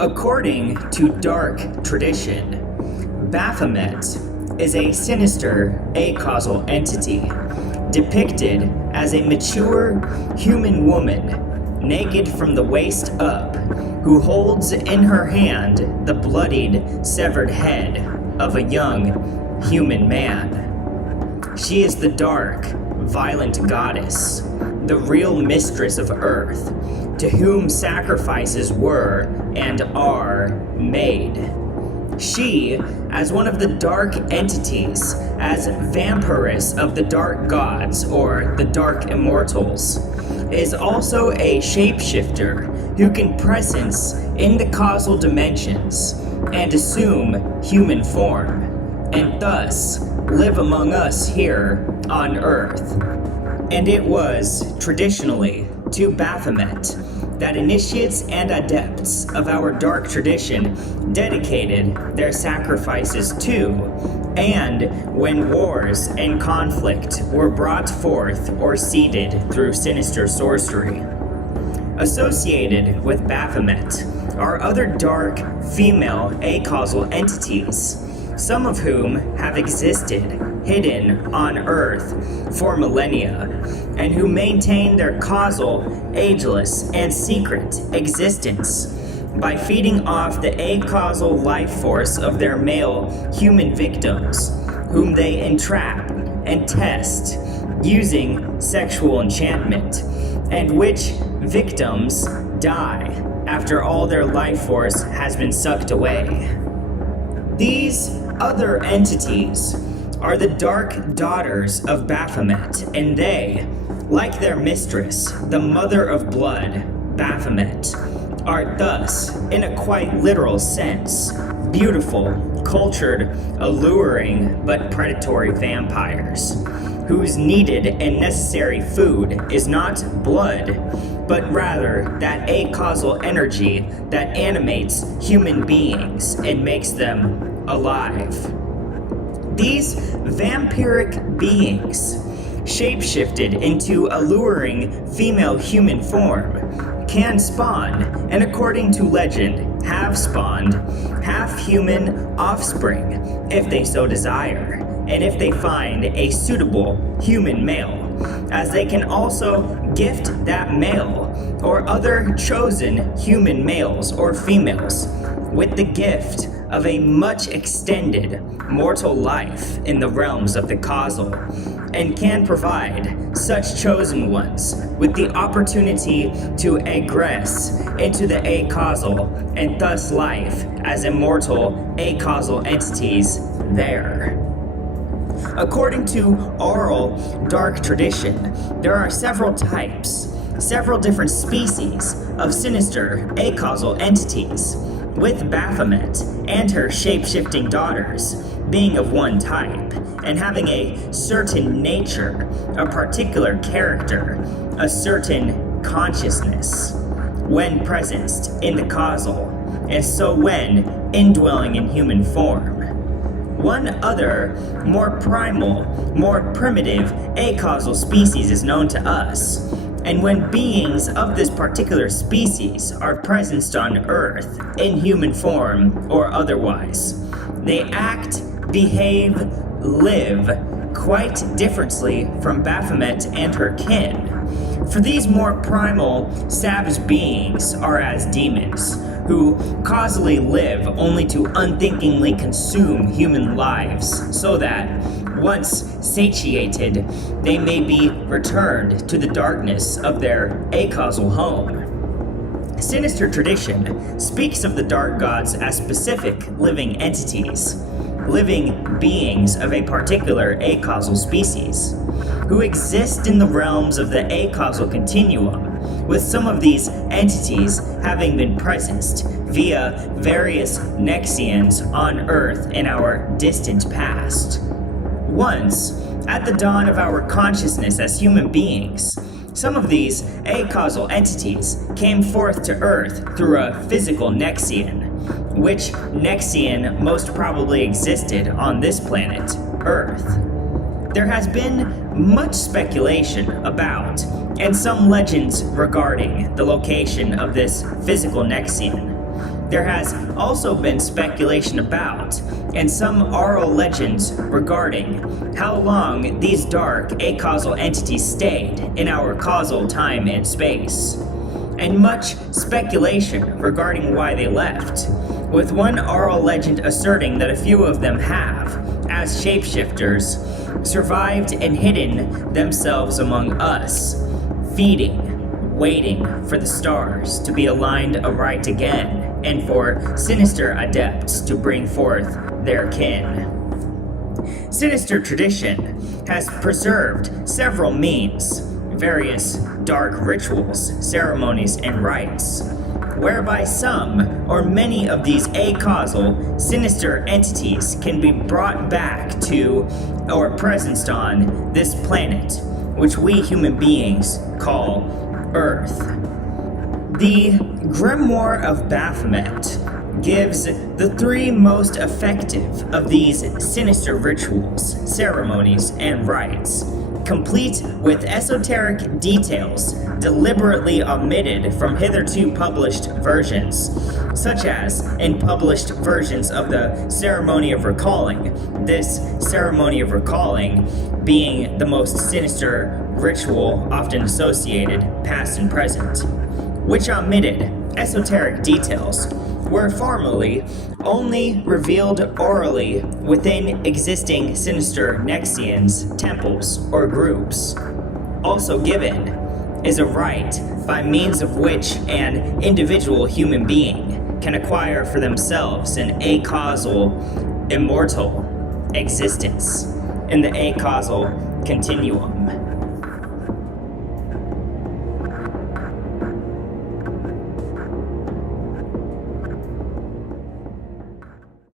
According to dark tradition, Baphomet is a sinister acausal entity, depicted as a mature human woman, naked from the waist up, who holds in her hand the bloodied, severed head of a young human man. She is the dark, violent goddess, the real mistress of Earth, to whom sacrifices were and are made. She, as one of the dark entities, as vampiress of the dark gods, or the dark immortals, is also a shapeshifter who can presence in the causal dimensions and assume human form, and thus live among us here on Earth. And it was, traditionally, to Baphomet that initiates and adepts of our dark tradition dedicated their sacrifices to, and when wars and conflict were brought forth or seeded through sinister sorcery. Associated with Baphomet are other dark, female acausal entities, some of whom have existed hidden on Earth for millennia, and who maintain their causal, ageless, and secret existence by feeding off the acausal life force of their male human victims, whom they entrap and test using sexual enchantment, and which victims die after all their life force has been sucked away. These other entities are the dark daughters of Baphomet, and they, like their mistress, the mother of blood, Baphomet, are thus, in a quite literal sense, beautiful, cultured, alluring, but predatory vampires, whose needed and necessary food is not blood, but rather that acausal energy that animates human beings and makes them alive. These vampiric beings, shapeshifted into alluring female human form, can spawn, and according to legend, have spawned half-human offspring if they so desire, and if they find a suitable human male, as they can also gift that male or other chosen human males or females with the gift of a much extended mortal life in the realms of the causal, and can provide such chosen ones with the opportunity to egress into the acausal and thus life as immortal acausal entities there. According to oral dark tradition, there are several types, several different species of sinister acausal entities, with Baphomet and her shape-shifting daughters being of one type and having a certain nature, a particular character, a certain consciousness when presenced in the causal, and so when indwelling in human form. One other, more primal, more primitive acausal species is known to us, and when beings of this particular species are presenced on Earth, in human form or otherwise, they act, behave, live quite differently from Baphomet and her kin. For these more primal, savage beings are as demons, who causally live only to unthinkingly consume human lives, so that, once satiated, they may be returned to the darkness of their acausal home. Sinister tradition speaks of the dark gods as specific living entities, living beings of a particular acausal species, who exist in the realms of the acausal continuum, with some of these entities having been presenced via various Nexians on Earth in our distant past. Once, at the dawn of our consciousness as human beings, some of these acausal entities came forth to Earth through a physical Nexian, which Nexian most probably existed on this planet, Earth. There has been much speculation about, and some legends regarding, the location of this physical Nexian, There has also been speculation about, and some oral legends regarding, how long these dark acausal entities stayed in our causal time and space, and much speculation regarding why they left, with one oral legend asserting that a few of them have, as shapeshifters, survived and hidden themselves among us, feeding, waiting for the stars to be aligned aright again, and for sinister adepts to bring forth their kin. Sinister tradition has preserved several means, various dark rituals, ceremonies, and rites, whereby some or many of these acausal, sinister entities can be brought back to or presenced on this planet, which we human beings call Earth. The Grimoire of Baphomet gives the three most effective of these sinister rituals, ceremonies, and rites, complete with esoteric details deliberately omitted from hitherto published versions, such as in published versions of the Ceremony of Recalling, this Ceremony of Recalling being the most sinister ritual often associated, past and present, which omitted esoteric details, were formerly only revealed orally within existing sinister Nexians, temples, or groups. Also given is a rite by means of which an individual human being can acquire for themselves an acausal, immortal existence in the acausal continuum.